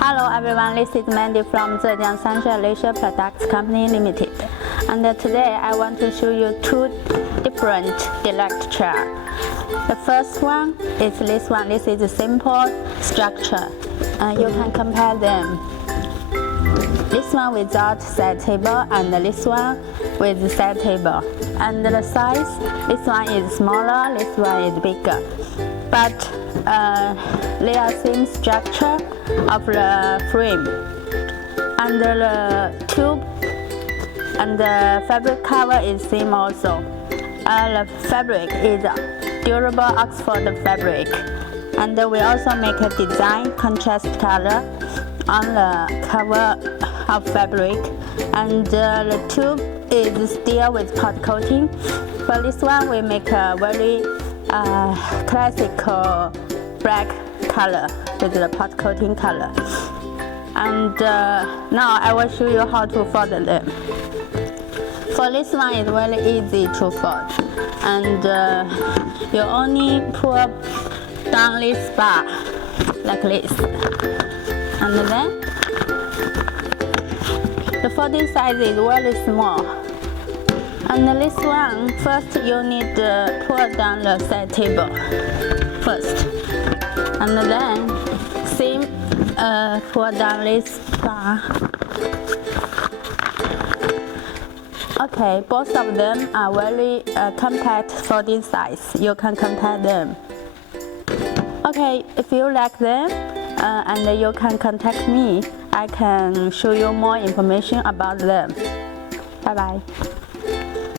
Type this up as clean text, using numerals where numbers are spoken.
Hello everyone, this is Mandy from Zhejiang Shanghai Leisure Products Company Limited. And today I want to show you two different deluxe chairs. The first one is this one. This is a simple structure. You can compare them. This one without side table and this one with side table. And the size, this one is smaller, this one is bigger. But they are same structure of the frame. And the tube and the fabric cover is same also. The fabric is durable Oxford fabric. And we also make a design contrast color on the cover of fabric. And the tube is still with pot coating. For this one, we make a very classical black color with the pot coating color. And now I will show you how to fold them. For this one, it's very easy to fold. And you only pull down this bar like this. And then the folding size is very small. And this one, first you need to pull down the side table first. And then same pull down this bar. Okay, both of them are very compact folding size. You can compare them. Okay, if you like them, and you can contact me, I can show you more information about them. Bye bye.